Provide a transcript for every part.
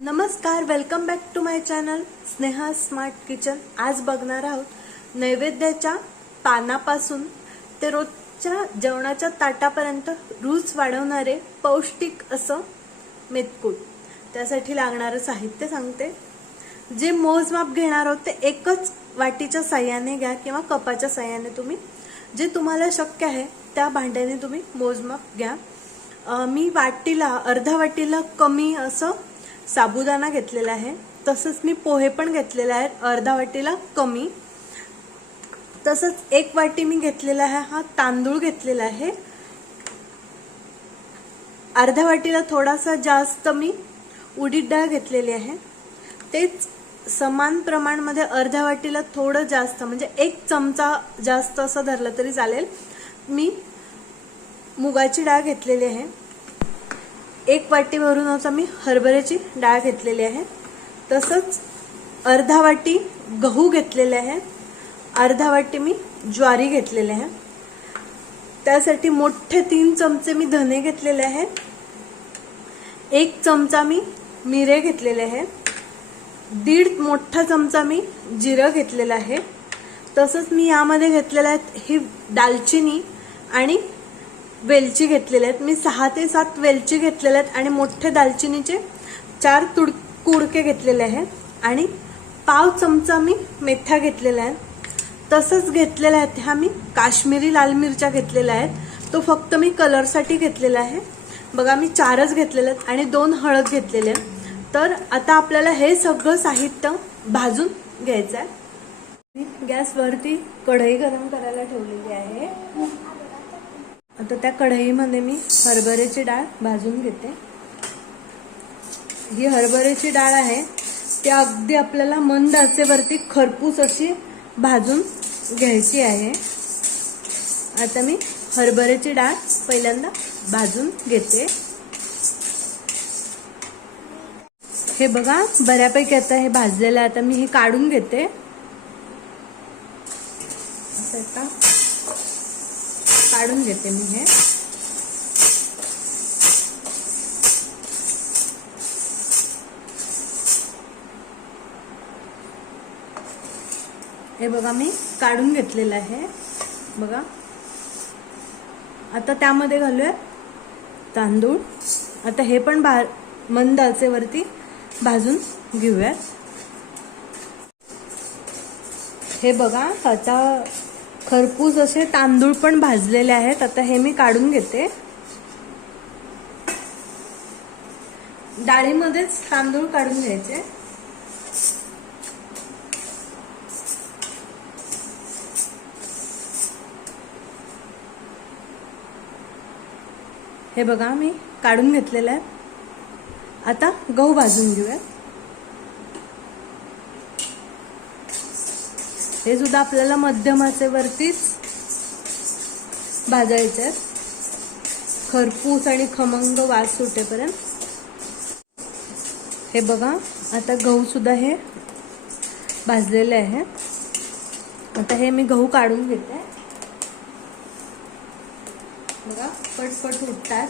नमस्कार welcome back to my channel Sneha smart kitchen आज बघणार आहोत नैवेद्याच्या पानापासून ते रोजच्या जेवणाच्या ताटापर्यंत रूच वाढवणारे पौष्टिक असं मेतकूट. त्यासाठी लागणारं साहित्य सांगते. जे मोजमाप घेणार आहोत ते एकच वाटीच्या साह्याने घ्या किंवा कपाच्या साह्याने तुम्ही. जे तुम्हाला शक्य आहे त्या भांड्याने तुम्ही मोजमाप घ्या. मी वाटीला अर्धा वाटीला कमी असं साबुदाणा घेतलेला आहे. तसंच मी पोहे पण घेतलेले आहेत. अर्धा वाटीला कमी. तसंच एक वाटी मी घेतलेला आहे हा तांदूळ घेतलेला आहे. अर्ध्या वाटीला थोडासा जास्त मी उडीद डाळ घेतलेली आहे. तेच समान प्रमाणमध्ये अर्ध्या वाटीला थोडं जास्त म्हणजे एक चमचा जास्त असं धरलं तरी चालेल. मी मुगाची डाळ घेतलेली आहे. एक वाटी भरून आता मी हरभऱ्याची डाळ घेतलेली आहे. तसंच अर्धा वाटी गहू घेतलेले आहे. अर्धा वाटी मी ज्वारी घेतलेले आहे. त्यासाठी मोठे तीन चमचे मी धने घेतलेले आहे. एक चमचा मी मिरे घेतलेले आहे. दीड मोठा चमचा मी जिरं घेतलेलं आहे. तसंच मी यामध्ये घेतलेलं आहे ही दालचिनी आणि वेलची घेतलेल्या आहेत. मी सहा ते सात वेलची घेतलेल्या आहेत आणि मोठे दालचिनीचे चार तुड कुडके घेतलेले आहेत आणि पाव चमचा मी मेथ्या घेतलेल्या आहेत. तसंच घेतलेल्या आहेत ह्या मी काश्मीरी लाल मिरच्या घेतलेल्या आहेत. तो फक्त मी कलरसाठी घेतलेला आहे. बघा मी चारच घेतलेले आहेत आणि दोन हळद घेतलेले आहेत. तर आता आपल्याला हे सगळं साहित्य भाजून घ्यायचं आहे मी गॅसवरती कढई गरम करायला ठेवलेली आहे. आता त्या कढईमध्ये मी हरभऱ्याची डाळ भाजून घेते. ही हरभऱ्याची डाळ आहे ती अगदी आपल्याला मंद आचेवरती खरपूस अशी भाजून घ्यायची आहे. आता मी हरभऱ्याची डाळ पहिल्यांदा भाजून घेते. हे बघा बऱ्यापैकी आता हे भाजलेलं आहे. आता मी हे काढून घेते. असं का काढून घेते मी हे. हे बघा मी काढून घेतलेलं आहे. बघा. आता त्यामध्ये घालूया तांदूळ. आता हे पण भा मंद आचेवरती भाजून घेऊयात. हे बघा आता खरपूस असे तांदूळ पण भाजलेले आहेत. आता हे मी काढून घेते. डाळीमध्येच तांदूळ काढून घ्यायचे. हे बघा मी काढून घेतलेलं आहे. आता गहू भाजून घेऊया. हे सुद्धा आपल्याला मध्यम आचेवरतीच भाजायचे आहेत. खरपूस आणि खमंग वास सुटेपर्यंत. हे बघा आता गहू सुद्धा हे भाजलेले आहे. आता हे मी गहू काढून घेते. बघा पटपट उठतात.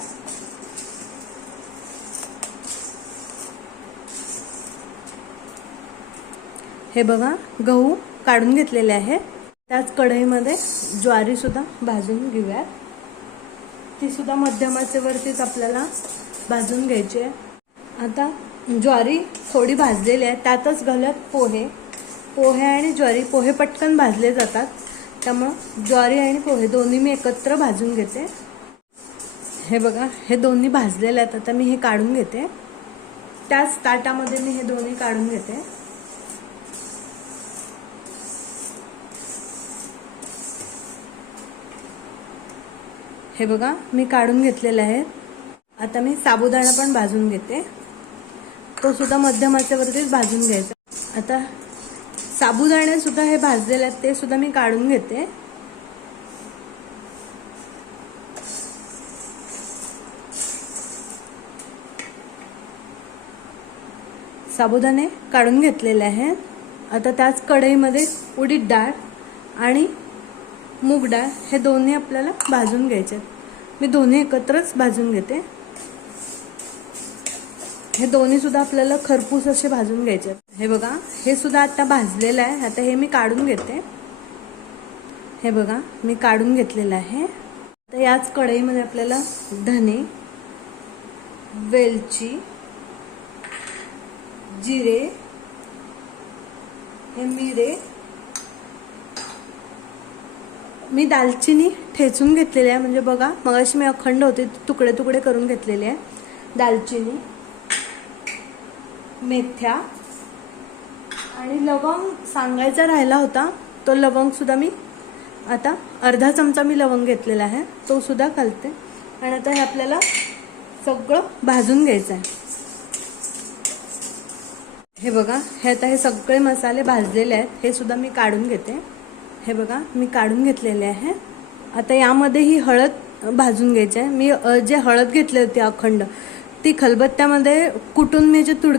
हे बघा गहू काढून घेतलेले आहे. त्याच कढईमध्ये ज्वारीसुद्धा भाजून घेऊयात तीसुद्धा मध्यमाचेवरतीच आपल्याला भाजून घ्यायची आहे. आता ज्वारी थोडी भाजलेली आहे. त्यातच घालत पोहे. पोहे आणि ज्वारी पोहे पटकन भाजले जातात. त्यामुळं ज्वारी आणि पोहे दोन्ही मी एकत्र भाजून घेते. हे बघा हे दोन्ही भाजलेले आहेत. आता मी हे काढून घेते. त्याच ताटामध्ये मी हे दोन्ही काढून घेते. हे बघा मी काढून घेतलेले आहे आता मी साबुदाणा पण भाजून घेते. तो सुद्धा मध्यम आचेवरतीच भाजून घ्यायचा. आता साबुदाणे सुद्धा हे भाजलेले आहेत ते सुद्धा मी काढून घेते. साबुदाणे काढून घेतलेले आहेत. आता त्याच कढईमध्ये उडीद डाळ आणि मूग डाळ हे दोन्ही आपल्याला भाजून घ्यायचे. आहेत मी दोन्ही एकत्रच भाजून घेते. हे दोन्ही सुद्धा आपल्याला खरपूस असे भाजून घ्यायचे. हे बघा हे सुद्धा आता भाजलेलं आहे. आता हे मी काढून घेते. हे बघा मी काढून घेतलेलं आहे. आता याच कढईमध्ये आपल्याला धने वेलची जिरे हे मिरे मी दालचिनी ठेचून घेतलेली आहे. म्हणजे बघा मगाशी मी अखंड होते तुकडे तुकडे करून घेतलेले आहे. दालचिनी मेथ्या आणि लवंग सांगायचा राहिला होता तो लवंग सुद्धा मी आता अर्धा चमचा मी लवंग घेतलेला आहे. तो सुद्धा घालते. आणि आता हे आपल्याला सगळं भाजून घ्यायचं आहे. हे बघा हे आता हे सगळे मसाले भाजलेले आहेत. हे सुद्धा मी काढून घेते. हे बघा मी काढून घेतलेले आहे. आता यामध्ये ही हळद भाजून घ्यायची आहे. मी जे हळद घेतली होती अखंड ती खलबत्त्यामध्ये कुटून मी जे तुड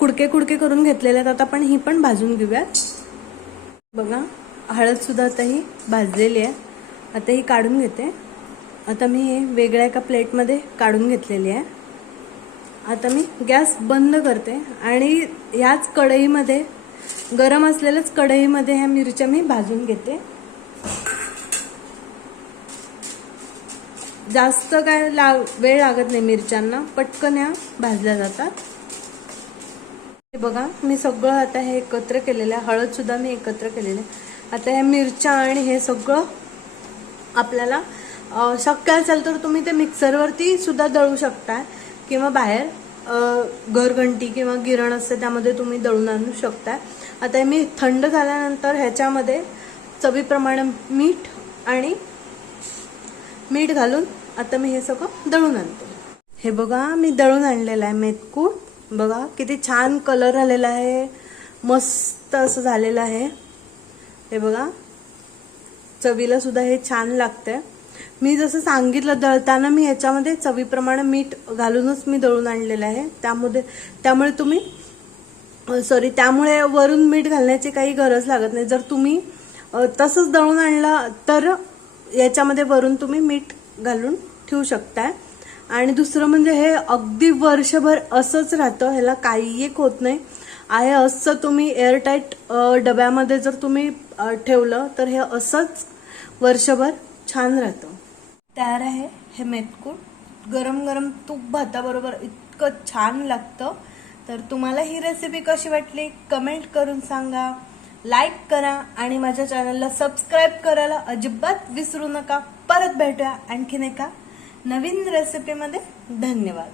कुडके कुडके करून घेतलेले आहेत आता आपण ही पण भाजून घेऊयात. बघा हळदसुद्धा आता ही भाजलेली आहे. आता ही काढून घेते. आता मी हे वेगळ्या एका प्लेटमध्ये काढून घेतलेली आहे. आता मी गॅस बंद करते आणि याच कढईमध्ये गरम असलेल्याच कढईमध्ये ह्या मिरच्या मी भाजून घेते. जास्त काय ला वेळ लागत नाही मिरच्यांना पटकन ह्या भाजल्या जातात. हे बघा मी सगळं आता हे एकत्र केलेलं आहे. हळद सुद्धा मी एकत्र केलेलं आहे. आता ह्या मिरच्या आणि हे सगळं आपल्याला शक्य असेल तर तुम्ही ते मिक्सरवरती सुद्धा दळू शकता किंवा बाहेर. घरघंटी किंवा गिरण असते त्यामध्ये तुम्ही दळून आणू शकता आता हे मी थंड झाल्यानंतर ह्याच्यामध्ये चवीप्रमाणे मीठ आणि मीठ घालून आता मी हे सगळं दळून आणते. हे बघा मी दळून आणलेलं आहे मेथकूट बघा किती छान कलर आलेला आहे. मस्त असं झालेलं आहे. हे बघा चवीला सुद्धा हे छान लागतंय. मी जसं सांगितलं दळताना मी ह्याच्यामध्ये चवीप्रमाणे मीठ घालूनच मी दळून आणलेलं आहे. त्यामध्ये त्यामुळे तुम्ही सॉरी त्यामुळे वरून मीठ घालण्याची काही गरज लागत नाही. जर तुम्ही तसंच दळून आणलं तर याच्यामध्ये वरून तुम्ही मीठ घालून ठेवू शकताय. आणि दुसरं म्हणजे हे अगदी वर्षभर असंच राहतं. ह्याला काही एक होत नाही. आहे असं तुम्ही एअरटाईट डब्यामध्ये जर तुम्ही ठेवलं तर हे असंच वर्षभर छान राहतं. तयार आहे हे मेथकूट गरम गरम तूप भाताबरोबर इतकं छान लागतं. तर तुम्हाला ही रेसिपी कशी वाटली? कमेंट करून सांगा. लाईक करा आणि माझ्या चॅनलला सबस्क्राईब करायला अजिबात विसरू नका. परत भेटूया आणखीन एका नवीन रेसिपीमध्ये धन्यवाद.